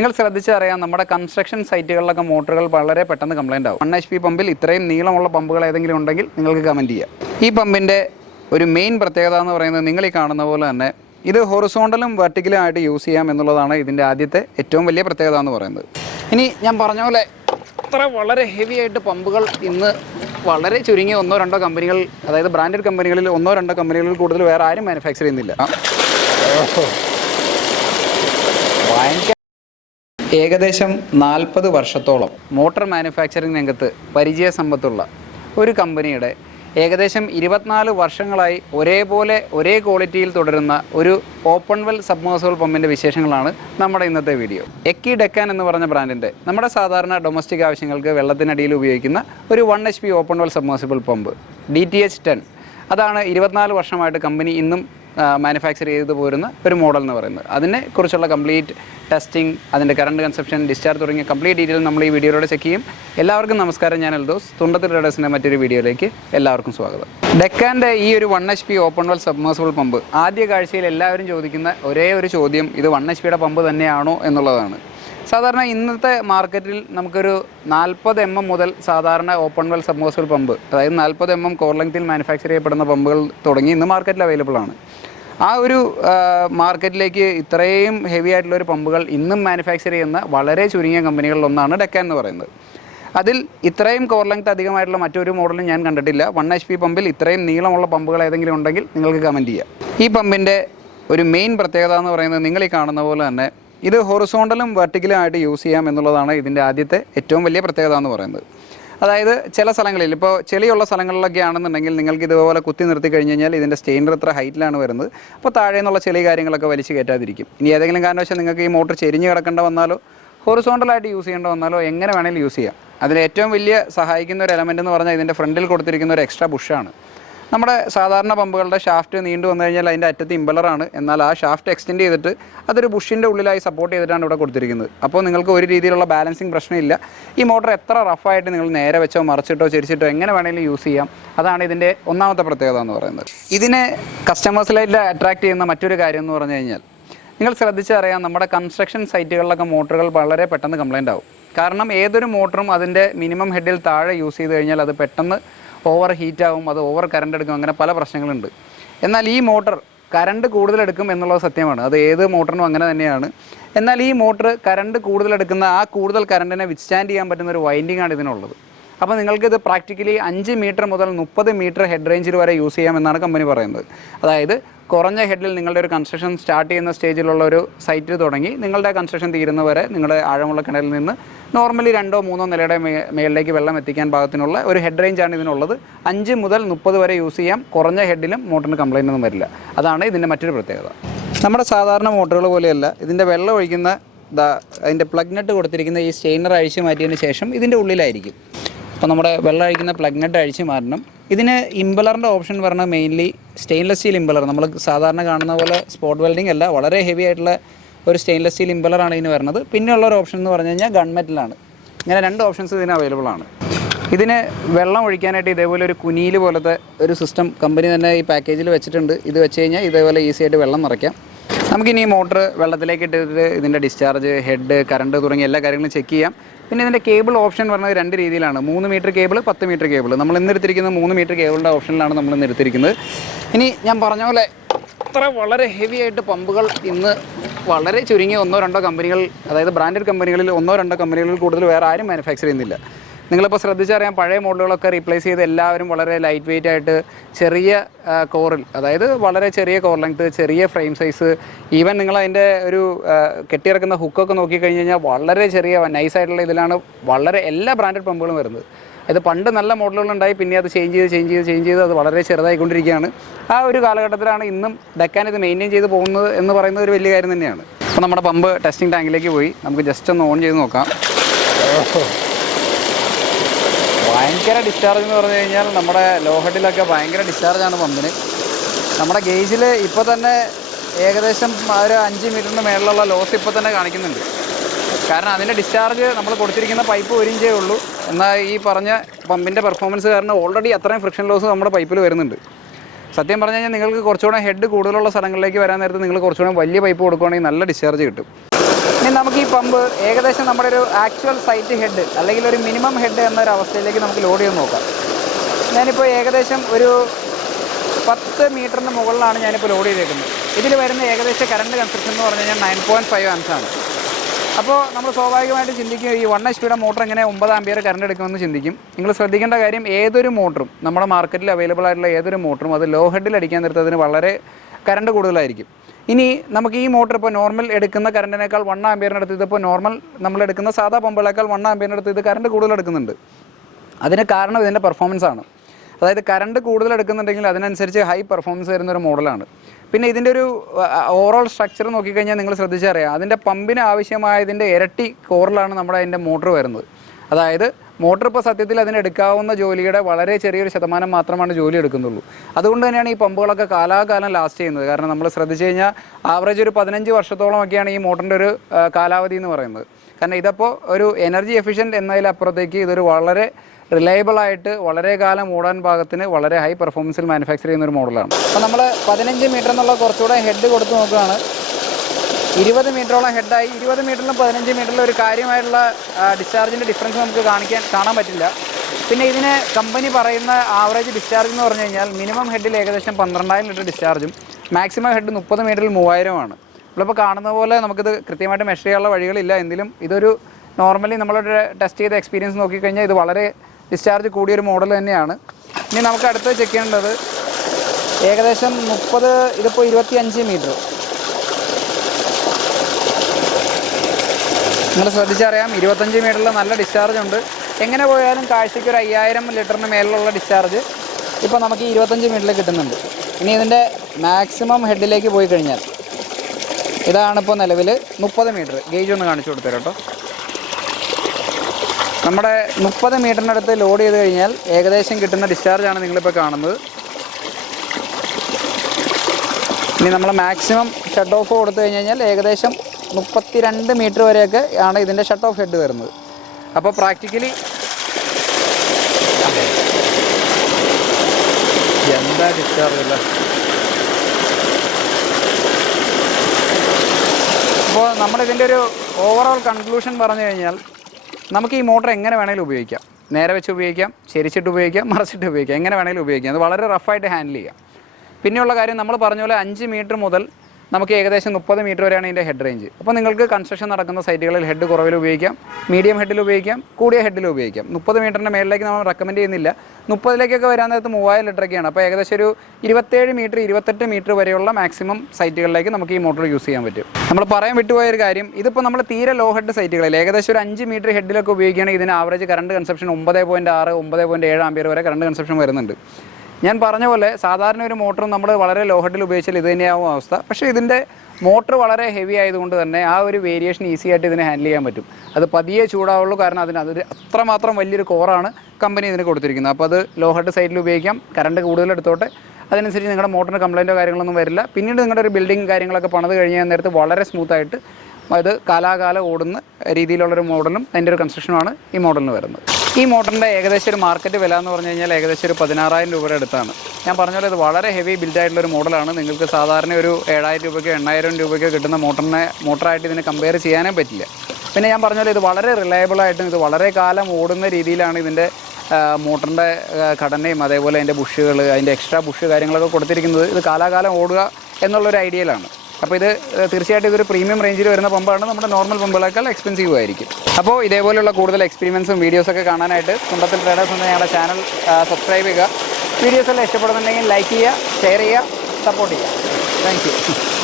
നിങ്ങൾ ശ്രദ്ധിച്ചറിയാം നമ്മുടെ കൺസ്ട്രക്ഷൻ സൈറ്റുകളിലൊക്കെ മോട്ടറുകൾ വളരെ പെട്ടെന്ന് കംപ്ലൈന്റ് ആവും. വൺ എച്ച് പി പമ്പിൽ ഇത്രയും നീളമുള്ള പമ്പുകൾ ഏതെങ്കിലും ഉണ്ടെങ്കിൽ നിങ്ങൾക്ക് കമന്റ് ചെയ്യാം. ഈ പമ്പിന്റെ ഒരു മെയിൻ പ്രത്യേകത എന്ന് പറയുന്നത് നിങ്ങൾ ഈ കാണുന്ന പോലെ തന്നെ ഇത് ഹൊറിസോണ്ടലും വെർട്ടിക്കലും ആയിട്ട് യൂസ് ചെയ്യാം എന്നുള്ളതാണ് ഇതിന്റെ ആദ്യത്തെ ഏറ്റവും വലിയ പ്രത്യേകത എന്ന് പറയുന്നത്. ഇനി ഞാൻ പറഞ്ഞ പോലെ അത്ര വളരെ ഹെവി ആയിട്ട് പമ്പുകൾ ഇന്ന് വളരെ ചുരുങ്ങിയ ഒന്നോ രണ്ടോ കമ്പനികൾ അതായത് ബ്രാൻഡഡ് കമ്പനികളിൽ ഒന്നോ രണ്ടോ കമ്പനികളിൽ കൂടുതൽ വേറെ ആരും മാനുഫാക്ചർ ചെയ്യുന്നില്ല. ഭയങ്കര ഏകദേശം നാൽപ്പത് വർഷത്തോളം മോട്ടോർ മാനുഫാക്ചറിംഗ് രംഗത്ത് പരിചയസമ്പത്തുള്ള ഒരു കമ്പനിയുടെ ഏകദേശം ഇരുപത്തിനാല് വർഷങ്ങളായി ഒരേപോലെ ഒരേ ക്വാളിറ്റിയിൽ തുടരുന്ന ഒരു ഓപ്പൺ വെൽ സബ്മേഴ്സിബിൾ പമ്പിന്റെ വിശേഷങ്ങളാണ് നമ്മുടെ ഇന്നത്തെ വീഡിയോ. എക്കി ഡെക്കാൻ എന്ന് പറഞ്ഞ ബ്രാൻഡിന്റെ നമ്മുടെ സാധാരണ ഡൊമസ്റ്റിക് ആവശ്യങ്ങൾക്ക് വെള്ളത്തിനടിയിൽ ഉപയോഗിക്കുന്ന ഒരു one H P open well submersible pump D T H ten. അതാണ് ഇരുപത്തിനാല് വർഷമായിട്ട് കമ്പനി ഇന്നും മാനുഫാക്ചർ ചെയ്ത് പോരുന്ന ഒരു മോഡൽ എന്ന് പറയുന്നത്. അതിനെ കുറിച്ചുള്ള കംപ്ലീറ്റ് ടെസ്റ്റിംഗ് അതിന്റെ കറണ്ട് കൺസെപ്ഷൻ ഡിസ്ചാർജ് തുടങ്ങിയ കംപ്ലീറ്റ് ഡീറ്റെയിൽ നമ്മൾ ഈ വീഡിയോയിലൂടെ ചെക്ക് ചെയ്യും. എല്ലാവർക്കും നമസ്കാരം ഞാൻ എൽദോസ്. തുണ്ടത്തിൽ റേഡേഴ്സിന്റെ മറ്റൊരു വീഡിയോയിലേക്ക് എല്ലാവർക്കും സ്വാഗതം. ഡെക്കാന്റെ ഈ ഒരു one H P open well submersible pump ആദ്യ കാഴ്ചയിൽ എല്ലാവരും ചോദിക്കുന്ന ഒരേ ഒരു ചോദ്യം ഇത് വൺ എച്ച് പിയുടെ പമ്പ് തന്നെയാണോ എന്നുള്ളതാണ്. സാധാരണ ഇന്നത്തെ മാർക്കറ്റിൽ നമുക്കൊരു നാൽപ്പത് എം എം മുതൽ സാധാരണ ഓപ്പൺ വെൽ സബ്മേഴ്സിബിൾ പമ്പ് അതായത് നാൽപ്പത് എം എം കോർ മാനുഫാക്ചർ ചെയ്യപ്പെടുന്ന പമ്പുകൾ തുടങ്ങി ഇന്ന് മാർക്കറ്റിൽ അവൈലബിൾ ആണ്. ആ ഒരു മാർക്കറ്റിലേക്ക് ഇത്രയും ഹെവി ആയിട്ടുള്ള ഒരു പമ്പുകൾ ഇന്നും മാനുഫാക്ചർ ചെയ്യുന്ന വളരെ ചുരുങ്ങിയ കമ്പനികളിൽ ഒന്നാണ് ഡെക്ക എന്ന് പറയുന്നത്. അതിൽ ഇത്രയും കോർ ലെങ്ത് അധികമായിട്ടുള്ള മറ്റൊരു മോഡലും ഞാൻ കണ്ടിട്ടില്ല. വൺ എച്ച് പി പമ്പിൽ ഇത്രയും നീളമുള്ള പമ്പുകൾ ഏതെങ്കിലും ഉണ്ടെങ്കിൽ നിങ്ങൾക്ക് കമന്റ് ചെയ്യാം. ഈ പമ്പിന്റെ ഒരു മെയിൻ പ്രത്യേകത എന്ന് പറയുന്നത് നിങ്ങൾ ഈ കാണുന്ന പോലെ തന്നെ ഇത് ഹൊറിസോണ്ടലും വെർട്ടിക്കലും ആയിട്ട് യൂസ് ചെയ്യാം എന്നുള്ളതാണ് ഇതിന്റെ ആദ്യത്തെ ഏറ്റവും വലിയ പ്രത്യേകത എന്ന് പറയുന്നത്. അതായത് ചില സ്ഥലങ്ങളിൽ ഇപ്പോൾ ചെളിയുള്ള സ്ഥലങ്ങളിലൊക്കെ ആണെന്നുണ്ടെങ്കിൽ നിങ്ങൾക്ക് ഇതുപോലെ കുത്തി നിർത്തി കഴിഞ്ഞ് കഴിഞ്ഞാൽ ഇതിന്റെ സ്റ്റെയിനർ ഇത്ര ഹൈറ്റിലാണ് വരുന്നത്. അപ്പോൾ താഴെ നിന്നുള്ള ചെളി കാര്യങ്ങളൊക്കെ വലിച്ചു കയറ്റാതിരിക്കും. ഇനി ഏതെങ്കിലും കാരണവശം നിങ്ങൾക്ക് ഈ മോട്ടർ ചെരിഞ്ഞ് കിടക്കേണ്ട വന്നാലോ ഹൊറിസോണ്ടലായിട്ട് യൂസ് ചെയ്യേണ്ട വന്നാലോ എങ്ങനെ വേണമെങ്കിലും യൂസ് ചെയ്യാം. അതിൽ ഏറ്റവും വലിയ സഹായിക്കുന്ന ഒരു എലമെന്റ് എന്ന് പറഞ്ഞാൽ ഇതിന്റെ ഫ്രണ്ടിൽ കൊടുത്തിരിക്കുന്ന ഒരു എക്സ്ട്രാ ബുഷാണ് നമ്മുടെ സാധാരണ പമ്പുകളുടെ ഷാഫ്റ്റ് നീണ്ടു വന്നു കഴിഞ്ഞാൽ അതിന്റെ അറ്റത്ത് ഇമ്പലറാണ് എന്നാൽ ആ ഷാഫ്റ്റ് എക്സ്റ്റെൻഡ് ചെയ്തിട്ട് അതൊരു ബുഷിന്റെ ഉള്ളിലായി സപ്പോർട്ട് ചെയ്തിട്ടാണ് ഇവിടെ കൊടുത്തിരിക്കുന്നത്. അപ്പോൾ നിങ്ങൾക്ക് ഒരു രീതിയിലുള്ള ബാലൻസിങ് പ്രശ്നമില്ല. ഈ മോട്ടർ എത്ര റഫായിട്ട് നിങ്ങൾ നേരെ വെച്ചോ മറിച്ചിട്ടോ ചിരിച്ചിട്ടോ എങ്ങനെ വേണമെങ്കിലും യൂസ് ചെയ്യാം. അതാണ് ഇതിന്റെ ഒന്നാമത്തെ പ്രത്യേകത എന്ന് പറയുന്നത്. ഇതിനെ കസ്റ്റമേഴ്സിലായിട്ട് അട്രാക്ട് ചെയ്യുന്ന മറ്റൊരു കാര്യം എന്ന് പറഞ്ഞു കഴിഞ്ഞാൽ നിങ്ങൾ ശ്രദ്ധിച്ചറിയാം നമ്മുടെ കൺസ്ട്രക്ഷൻ സൈറ്റുകളിലൊക്കെ മോട്ടറുകൾ വളരെ പെട്ടെന്ന് കംപ്ലൈന്റ് ആവും. കാരണം ഏതൊരു മോട്ടറും അതിന്റെ മിനിമം ഹെഡിൽ താഴെ യൂസ് ചെയ്ത് കഴിഞ്ഞാൽ അത് പെട്ടെന്ന് ഓവർ ഹീറ്റ് ആവും അത് ഓവർ കറണ്ട് എടുക്കും അങ്ങനെ പല പ്രശ്നങ്ങളുണ്ട്. എന്നാൽ ഈ മോട്ടർ കറണ്ട് കൂടുതലെടുക്കും എന്നുള്ളത് സത്യമാണ്. അത് ഏത് മോട്ടറിനും അങ്ങനെ തന്നെയാണ്. എന്നാൽ ഈ മോട്ടർ കറണ്ട് കൂടുതലെടുക്കുന്ന ആ കൂടുതൽ കറണ്ടിനെ വിത്ത്സ്റ്റാൻഡ് ചെയ്യാൻ പറ്റുന്ന ഒരു വൈൻഡിങ് ആണ് ഇതിനുള്ളത്. അപ്പോൾ നിങ്ങൾക്കിത് പ്രാക്ടിക്കലി അഞ്ച് മീറ്റർ മുതൽ മുപ്പത് മീറ്റർ ഹെഡ് റേഞ്ചിൽ വരെ യൂസ് ചെയ്യാമെന്നാണ് കമ്പനി പറയുന്നത്. അതായത് കുറഞ്ഞ ഹെഡിൽ നിങ്ങളുടെ ഒരു കൺസ്ട്രക്ഷൻ സ്റ്റാർട്ട് ചെയ്യുന്ന സ്റ്റേജിലുള്ള ഒരു സൈറ്റ് തുടങ്ങി നിങ്ങളുടെ കൺസ്ട്രക്ഷൻ തീരുന്നവരെ നിങ്ങളുടെ ആഴമുള്ള കിണലിൽ നിന്ന് നോർമലി രണ്ടോ മൂന്നോ നിലയുടെ മേളിലേക്ക് വെള്ളം എത്തിക്കാൻ പാകത്തിനുള്ള ഒരു ഹെഡ് റേഞ്ചാണ് ഇതിനുള്ളത്. അഞ്ച് മുതൽ മുപ്പത് വരെ യൂസ് ചെയ്യാം. കുറഞ്ഞ ഹെഡിലും മോട്ടറിന് കംപ്ലൈന്റ് ഒന്നും വരില്ല. അതാണ് ഇതിന്റെ മറ്റൊരു പ്രത്യേകത. നമ്മുടെ സാധാരണ മോട്ടറുകൾ പോലെയല്ല ഇതിന്റെ വെള്ളം ഒഴിക്കുന്ന അതിന്റെ പ്ലഗ് നട്ട് കൊടുത്തിരിക്കുന്ന ഈ സ്റ്റെയിനർ അഴിച്ചു മാറ്റിയതിന് ശേഷം ഇതിന്റെ ഉള്ളിലായിരിക്കും. അപ്പോൾ നമ്മുടെ വെള്ളം അഴിക്കുന്ന പ്ലഗ് നട്ട് അഴിച്ച് മാറണം ഇതിന് ഇമ്പലറിന്റെ ഓപ്ഷൻ പറഞ്ഞാൽ മെയിൻലി സ്റ്റെയിൻലെസ് സ്റ്റീൽ ഇമ്പലർ നമ്മൾ സാധാരണ കാണുന്ന പോലെ സ്പോട്ട് വെൽഡിംഗ് അല്ല വളരെ ഹെവി ആയിട്ടുള്ള ഒരു സ്റ്റെയിൻലെസ് സ്റ്റീൽ ഇമ്പലറാണ് ഇതിന് വരുന്നത്. പിന്നെയുള്ള ഒരു ഓപ്ഷൻ എന്ന് പറഞ്ഞു കഴിഞ്ഞാൽ ഗൺമെറ്റലാണ് ഇങ്ങനെ രണ്ട് ഓപ്ഷൻസ് ഇതിന് അവൈലബിൾ ആണ്. ഇതിന് വെള്ളം ഒഴിക്കാനായിട്ട് ഇതേപോലെ ഒരു കുനിയിൽ പോലത്തെ ഒരു സിസ്റ്റം കമ്പനി തന്നെ ഈ പാക്കേജിൽ വെച്ചിട്ടുണ്ട്. ഇത് വെച്ച് കഴിഞ്ഞാൽ ഇതേപോലെ ഈസി ആയിട്ട് വെള്ളം നിറയ്ക്കാം. നമുക്കിനി മോട്ടർ വെള്ളത്തിലേക്ക് ഇട്ടിട്ട് ഇതിന്റെ ഡിസ്ചാർജ് ഹെഡ് കറണ്ട് തുടങ്ങിയ എല്ലാ കാര്യങ്ങളും ചെക്ക് ചെയ്യാം. പിന്നെ ഇതിന്റെ കേബിൾ ഓപ്ഷൻ പറഞ്ഞത് രണ്ട് രീതിയിലാണ്. മൂന്ന് മീറ്റർ കേബിൾ പത്ത് മീറ്റർ കേബിൾ നമ്മൾ ഇന്ന് എടുത്തിരിക്കുന്നത് മൂന്ന് മീറ്റർ കേബിളിന്റെ ഓപ്ഷനിലാണ് നമ്മൾ ഇന്ന് എടുത്തിരിക്കുന്നത്. ഇനി ഞാൻ പറഞ്ഞ പോലെ അത്ര വളരെ ഹെവി ആയിട്ട് പമ്പുകൾ ഇന്ന് വളരെ ചുരുങ്ങിയ ഒന്നോ രണ്ടോ കമ്പനികൾ അതായത് ബ്രാൻഡഡ് കമ്പനികളിൽ ഒന്നോ രണ്ടോ കമ്പനികളിൽ കൂടുതൽ വേറെ ആരും മാനുഫാക്ചർ ചെയ്യുന്നില്ല. നിങ്ങളിപ്പോൾ ശ്രദ്ധിച്ചറിയാം പഴയ മോഡലുകളൊക്കെ റീപ്ലേസ് ചെയ്ത് എല്ലാവരും വളരെ ലൈറ്റ് വെയിറ്റ് ആയിട്ട് ചെറിയ കോറിൽ അതായത് വളരെ ചെറിയ കോർ ലെങ്ത് ചെറിയ ഫ്രെയിം സൈസ് ഈവൻ നിങ്ങൾ അതിന്റെ ഒരു കെട്ടിയിറക്കുന്ന ഹുക്കൊക്കെ നോക്കിക്കഴിഞ്ഞ് കഴിഞ്ഞാൽ വളരെ ചെറിയ നൈസായിട്ടുള്ള ഇതിലാണ് വളരെ എല്ലാ ബ്രാൻഡഡ് പമ്പുകളും വരുന്നത്. അത് പണ്ട് നല്ല മോഡലുകളുണ്ടായി പിന്നെ അത് ചേഞ്ച് ചെയ്ത് ചേഞ്ച് ചെയ്ത് ചേഞ്ച് ചെയ്ത് അത് വളരെ ചെറുതായിക്കൊണ്ടിരിക്കുകയാണ്. ആ ഒരു കാലഘട്ടത്തിലാണ് ഇന്നും ഡെക്കാൻ ഇത് മെയിന്റെയിൻ ചെയ്ത് പോകുന്നത് എന്ന് പറയുന്നത് ഒരു വലിയ കാര്യം തന്നെയാണ്. അപ്പോൾ നമ്മുടെ പമ്പ് ടെസ്റ്റിംഗ് ടാങ്കിലേക്ക് പോയി നമുക്ക് ജസ്റ്റ് ഒന്ന് ഓൺ ചെയ്ത് നോക്കാം. ഭയങ്കര ഡിസ്ചാർജ് എന്ന് പറഞ്ഞു കഴിഞ്ഞാൽ നമ്മുടെ ലോഹട്ടിലൊക്കെ ഭയങ്കര ഡിസ്ചാർജാണ് പമ്പിന് നമ്മുടെ ഗേജിൽ ഇപ്പോൾ തന്നെ ഏകദേശം ഒരു അഞ്ച് മീറ്ററിന് മേളിലുള്ള ലോസ് ഇപ്പോൾ തന്നെ കാണിക്കുന്നുണ്ട്. കാരണം അതിന്റെ ഡിസ്ചാർജ് നമ്മൾ കൊടുത്തിരിക്കുന്ന പൈപ്പ് ഒരു ഇഞ്ചേ ഉള്ളൂ. എന്നാൽ ഈ പറഞ്ഞ പമ്പിന്റെ പെർഫോമൻസ് കാരണം ഓൾറെഡി അത്രയും ഫ്രിക്ഷൻ ലോസ് നമ്മുടെ പൈപ്പിൽ വരുന്നുണ്ട്. സത്യം പറഞ്ഞു കഴിഞ്ഞാൽ നിങ്ങൾക്ക് കുറച്ചുകൂടെ ഹെഡ് കൂടുതലുള്ള സ്ഥലങ്ങളിലേക്ക് വരാൻ നേരത്ത് നിങ്ങൾ കുറച്ചുകൂടെ വലിയ പൈപ്പ് കൊടുക്കുകയാണെങ്കിൽ നല്ല ഡിസ്ചാർജ് കിട്ടും. ഇനി നമുക്ക് ഈ പമ്പ് ഏകദേശം നമ്മുടെ ഒരു ആക്ച്വൽ സൈറ്റ് ഹെഡ് അല്ലെങ്കിൽ ഒരു മിനിമം ഹെഡ് എന്നൊരു അവസ്ഥയിലേക്ക് നമുക്ക് ലോഡ് ചെയ്ത് നോക്കാം. ഞാനിപ്പോൾ ഏകദേശം ഒരു പത്ത് മീറ്ററിന് മുകളിലാണ് ഞാനിപ്പോൾ ലോഡ് ചെയ്തേക്കുന്നത്. ഇതിൽ വരുന്ന ഏകദേശം കറണ്ട് കൺസ്ട്രക്ഷൻ എന്ന് പറഞ്ഞു കഴിഞ്ഞാൽ നയൻ പോയിന്റ് ഫൈവ് ആംസ് ആണ്. അപ്പോൾ നമ്മൾ സ്വാഭാവികമായിട്ട് ചിന്തിക്കും ഈ വൺ എച്ച് പിയുടെ മോട്ടർ എങ്ങനെ ഒമ്പത് ആംബിയർ കറണ്ട് എടുക്കുമെന്ന് ചിന്തിക്കും. നിങ്ങൾ ശ്രദ്ധിക്കേണ്ട കാര്യം ഏതൊരു മോട്ടറും നമ്മുടെ മാർക്കറ്റിൽ അവൈലബിൾ ആയിട്ടുള്ള ഏതൊരു മോട്ടറും അത് ലോ ഹെഡിൽ അടിക്കാൻ നിർത്തതിന് വളരെ കറണ്ട് കൂടുതലായിരിക്കും. ഇനി നമുക്ക് ഈ മോട്ടർ ഇപ്പോൾ നോർമൽ എടുക്കുന്ന കറണ്ടിനേക്കാൾ വൺ ആംബിയറിനടുത്ത് ഇതിപ്പോൾ നോർമൽ നമ്മൾ എടുക്കുന്ന സാധാ പമ്പുകളേക്കാൾ വൺ ആംബിയറിനടുത്ത് ഇത് കറണ്ട് കൂടുതൽ എടുക്കുന്നുണ്ട്. അതിന് കാരണം ഇതിന്റെ പെർഫോമൻസ് ആണ്. അതായത് കറണ്ട് കൂടുതൽ എടുക്കുന്നുണ്ടെങ്കിൽ അതിനനുസരിച്ച് ഹൈ പെർഫോമൻസ് വരുന്ന ഒരു മോഡലാണ് പിന്നെ ഇതിന്റെ ഒരു ഓവറോൾ സ്ട്രക്ചർ നോക്കിക്കഴിഞ്ഞാൽ നിങ്ങൾ ശ്രദ്ധിച്ചറിയാം. അതിന്റെ പമ്പിന് ആവശ്യമായതിന്റെ ഇരട്ടി കോറിലാണ് നമ്മുടെ അതിന്റെ മോട്ടർ വരുന്നത്. അതായത് മോട്ടർ ഇപ്പോൾ സത്യത്തിൽ അതിനെടുക്കാവുന്ന ജോലിയുടെ വളരെ ചെറിയൊരു ശതമാനം മാത്രമാണ് ജോലി എടുക്കുന്നുള്ളൂ. അതുകൊണ്ട് തന്നെയാണ് ഈ പമ്പുകളൊക്കെ കാലാകാലം ലാസ്റ്റ് ചെയ്യുന്നത്. കാരണം നമ്മൾ ശ്രദ്ധിച്ചു കഴിഞ്ഞാൽ ആവറേജ് ഒരു പതിനഞ്ച് വർഷത്തോളമൊക്കെയാണ് ഈ മോട്ടറിന്റെ ഒരു കാലാവധി എന്ന് പറയുന്നത്. കാരണം ഇതപ്പോൾ ഒരു എനർജി എഫിഷ്യന്റ് എന്നതിലപ്പുറത്തേക്ക് ഇതൊരു വളരെ റിലയബിൾ ആയിട്ട് വളരെ കാലം ഓടാൻ ഭാഗത്തിന് വളരെ ഹൈ പെർഫോമൻസിൽ മാനുഫാക്ചർ ചെയ്യുന്ന ഒരു മോഡലാണ് അപ്പോൾ നമ്മൾ പതിനഞ്ച് മീറ്റർ എന്നുള്ള കുറച്ചുകൂടെ ഹെഡ് കൊടുത്ത് നോക്കുകയാണ്. ഇരുപത് മീറ്ററോളം ഹെഡായി ഇരുപത് മീറ്ററിലും പതിനഞ്ച് മീറ്ററിലും ഒരു കാര്യമായിട്ടുള്ള ഡിസ്ചാർജിന്റെ ഡിഫറൻസ് നമുക്ക് കാണിക്കാൻ കാണാൻ പറ്റില്ല. പിന്നെ ഇതിന് കമ്പനി പറയുന്ന ആവറേജ് ഡിസ്ചാർജ് എന്ന് പറഞ്ഞു കഴിഞ്ഞാൽ മിനിമം ഹെഡിൽ ഏകദേശം പന്ത്രണ്ടായിരം ലിറ്റർ ഡിസ്ചാർജും മാക്സിമം ഹെഡ് മുപ്പത് മീറ്ററിൽ മൂവായിരമാണ് നമ്മളിപ്പോൾ കാണുന്ന പോലെ നമുക്കിത് കൃത്യമായിട്ട് മെഷർ ചെയ്യാനുള്ള വഴികളില്ല. എങ്കിലും ഇതൊരു നോർമലി നമ്മളൊരു ടെസ്റ്റ് ചെയ്ത എക്സ്പീരിയൻസ് നോക്കിക്കഴിഞ്ഞാൽ ഇത് വളരെ ഡിസ്ചാർജ് കൂടിയൊരു മോഡൽ തന്നെയാണ്. ഇനി നമുക്ക് അടുത്ത് ചെക്ക് ചെയ്യേണ്ടത് ഏകദേശം മുപ്പത് ഇതിപ്പോൾ ഇരുപത്തി അഞ്ച് മീറ്റർ. നിങ്ങൾ ശ്രദ്ധിച്ചറിയാം ഇരുപത്തഞ്ച് മീറ്ററിൽ നല്ല ഡിസ്ചാർജ് ഉണ്ട്. എങ്ങനെ പോയാലും കാഴ്ചയ്ക്ക് ഒരു അയ്യായിരം ലിറ്ററിന് മേലുള്ള ഡിസ്ചാർജ് ഇപ്പോൾ നമുക്ക് ഇരുപത്തഞ്ച് മീറ്ററിൽ കിട്ടുന്നുണ്ട്. ഇനി ഇതിന്റെ മാക്സിമം ഹെഡിലേക്ക് പോയി കഴിഞ്ഞാൽ ഇതാണിപ്പോൾ നിലവിൽ മുപ്പത് മീറ്റർ ഗേജ് ഒന്ന് കാണിച്ചു കൊടുത്തരാം കേട്ടോ. നമ്മുടെ മുപ്പത് മീറ്ററിനടുത്ത് ലോഡ് ചെയ്ത് കഴിഞ്ഞാൽ ഏകദേശം കിട്ടുന്ന ഡിസ്ചാർജാണ് നിങ്ങളിപ്പോൾ കാണുന്നത്. ഇനി നമ്മൾ മാക്സിമം ഷട്ട് ഓഫ് കൊടുത്തു കഴിഞ്ഞ് കഴിഞ്ഞാൽ ഏകദേശം മുപ്പത്തി രണ്ട് മീറ്റർ വരെയൊക്കെ ആണ് ഇതിന്റെ ഷട്ട് ഓഫ് ഹെഡ് വരുന്നത്. അപ്പോൾ പ്രാക്ടിക്കലി എന്താ ഡിസ്ചാർജ് അല്ല അപ്പോൾ നമ്മളിതിന്റെ ഒരു ഓവറോൾ കൺക്ലൂഷൻ പറഞ്ഞു കഴിഞ്ഞാൽ നമുക്ക് ഈ മോട്ടർ എങ്ങനെ വേണമെങ്കിലും ഉപയോഗിക്കാം. നേരെ വെച്ച് ഉപയോഗിക്കാം ചെരിച്ചിട്ട് ഉപയോഗിക്കാം മറച്ചിട്ട് ഉപയോഗിക്കാം എങ്ങനെ വേണമെങ്കിലും ഉപയോഗിക്കാം. അത് വളരെ റഫായിട്ട് ഹാൻഡിൽ ചെയ്യാം. പിന്നെയുള്ള കാര്യം നമ്മൾ പറഞ്ഞ പോലെ അഞ്ച് മീറ്റർ മുതൽ നമുക്ക് ഏകദേശം മുപ്പത് മീറ്റർ വരെയാണ് ഇതിന്റെ ഹെഡ് റേഞ്ച് അപ്പോൾ നിങ്ങൾക്ക് കൺസ്ട്രക്ഷൻ നടക്കുന്ന സൈറ്റുകളിൽ ഹെഡ് കുറവിൽ ഉപയോഗിക്കാം. മീഡിയം ഹെഡിൽ ഉപയോഗിക്കാം. കൂടിയ ഹെഡിൽ ഉപയോഗിക്കാം. മുപ്പത് മീറ്ററിന്റെ മേളിലേക്ക് നമ്മൾ റെക്കമെൻഡ് ചെയ്യുന്നില്ല. മുപ്പതിലേക്കൊക്കെ വരാൻ നേരത്ത് മൂവായിരം ലിറ്ററൊക്കെയാണ് അപ്പോൾ ഏകദേശം ഒരു ഇരുപത്തേഴ് മീറ്റർ ഇരുപത്തെട്ട് മീറ്റർ വരെയുള്ള മാക്സിമം സൈറ്റുകളിലേക്ക് നമുക്ക് ഈ മോട്ടോർ യൂസ് ചെയ്യാൻ പറ്റും. നമ്മൾ പറയാൻ വിട്ടുപോയ ഒരു കാര്യം ഇതിപ്പോൾ നമ്മൾ തീരെ ലോ ഹെഡ് സൈറ്റുകളിൽ ഏകദേശം ഒരു അഞ്ച് മീറ്റർ ഹെഡിലൊക്കെ ഉപയോഗിക്കുകയാണെങ്കിൽ ഇതിന് ആവറേജ് കറണ്ട് കൺസപ്ഷൻ ഒമ്പത് പോയിന്റ് ആറ് ഒമ്പത് പോയിന്റ് ഏഴ് ആമ്പിയർ വരെ കറണ്ട് കൺസപ്ഷൻ വരുന്നുണ്ട്. ഞാൻ പറഞ്ഞ പോലെ സാധാരണ ഒരു മോട്ടർ നമ്മൾ വളരെ ലോ ഹെഡിൽ ഉപയോഗിച്ചാൽ ഇത് തന്നെയാവും അവസ്ഥ. പക്ഷേ ഇതിന്റെ മോട്ടർ വളരെ ഹെവി ആയതുകൊണ്ട് തന്നെ ആ ഒരു വേരിയേഷൻ ഈസി ആയിട്ട് ഇതിനെ ഹാൻഡിൽ ചെയ്യാൻ പറ്റും. അത് പതിയെ ചൂടാവുള്ളൂ. കാരണം അതിന് അതൊരു അത്രമാത്രം വലിയൊരു കോറാണ് കമ്പനി ഇതിന് കൊടുത്തിരിക്കുന്നത്. അപ്പോൾ അത് ലോ ഹെഡ് സൈഡിൽ ഉപയോഗിക്കാം. കറണ്ട് കൂടുതൽ എടുത്തോട്ടെ. അതനുസരിച്ച് നിങ്ങളുടെ മോട്ടറിന് കംപ്ലയിന്റോ കാര്യങ്ങളൊന്നും വരില്ല. പിന്നീട് നിങ്ങളുടെ ഒരു ബിൽഡിംഗ് കാര്യങ്ങളൊക്കെ പണിത് കഴിഞ്ഞാൽ നേരത്ത് വളരെ സ്മൂത്തായിട്ട് അത് കാലാകാലം ഓടുന്ന രീതിയിലുള്ളൊരു മോഡലും അതിന്റെ ഒരു കൺസ്ട്രക്ഷനുമാണ് ഈ മോഡലിന് വരുന്നത്. ഈ മോട്ടറിന്റെ ഏകദേശം ഒരു മാർക്കറ്റ് വില എന്ന് പറഞ്ഞു കഴിഞ്ഞാൽ ഏകദേശം ഒരു പതിനാറായിരം രൂപയുടെ അടുത്താണ്. ഞാൻ പറഞ്ഞ പോലെ ഇത് വളരെ ഹെവി ബിൽഡായിട്ടുള്ള ഒരു മോഡലാണ്. നിങ്ങൾക്ക് സാധാരണ ഒരു ഏഴായിരം രൂപയ്ക്കോ എണ്ണായിരം രൂപയ്ക്കോ കിട്ടുന്ന മോട്ടറിനെ മോട്ടറായിട്ട് ഇതിനെ കമ്പയർ ചെയ്യാനേ പറ്റില്ല. പിന്നെ ഞാൻ പറഞ്ഞ പോലെ ഇത് വളരെ റിലയബിളായിട്ടും ഇത് വളരെ കാലം ഓടുന്ന രീതിയിലാണ് ഇതിന്റെ മോട്ടറിന്റെ ഘടനയും അതേപോലെ അതിന്റെ ബുഷുകൾ അതിന്റെ എക്സ്ട്രാ ബുഷ് കാര്യങ്ങളൊക്കെ കൊടുത്തിരിക്കുന്നത്. ഇത് കാലാകാലം ഓടുക എന്നുള്ളൊരു ഐഡിയയിലാണ് അപ്പോൾ ഇത് തീർച്ചയായിട്ടും ഇതൊരു പ്രീമിയം റേഞ്ചിൽ വരുന്ന പമ്പാണ്. നമ്മുടെ നോർമൽ പമ്പുകളേക്കാൾ എക്സ്പെൻസീവ് ആയിരിക്കും. അപ്പോൾ ഇതേപോലെയുള്ള കൂടുതൽ എക്സ്പീരിയൻസും വീഡിയോസൊക്കെ കാണാനായിട്ട് കുണ്ടത്തിൽ ട്രേഡേഴ്സ് എന്ന ഞങ്ങളുടെ ചാനൽ സബ്സ്ക്രൈബ് ചെയ്യുക. വീഡിയോസ് എല്ലാം ഇഷ്ടപ്പെടുന്നുണ്ടെങ്കിൽ ലൈക്ക് ചെയ്യുക ഷെയർ ചെയ്യുക സപ്പോർട്ട് ചെയ്യുക. താങ്ക്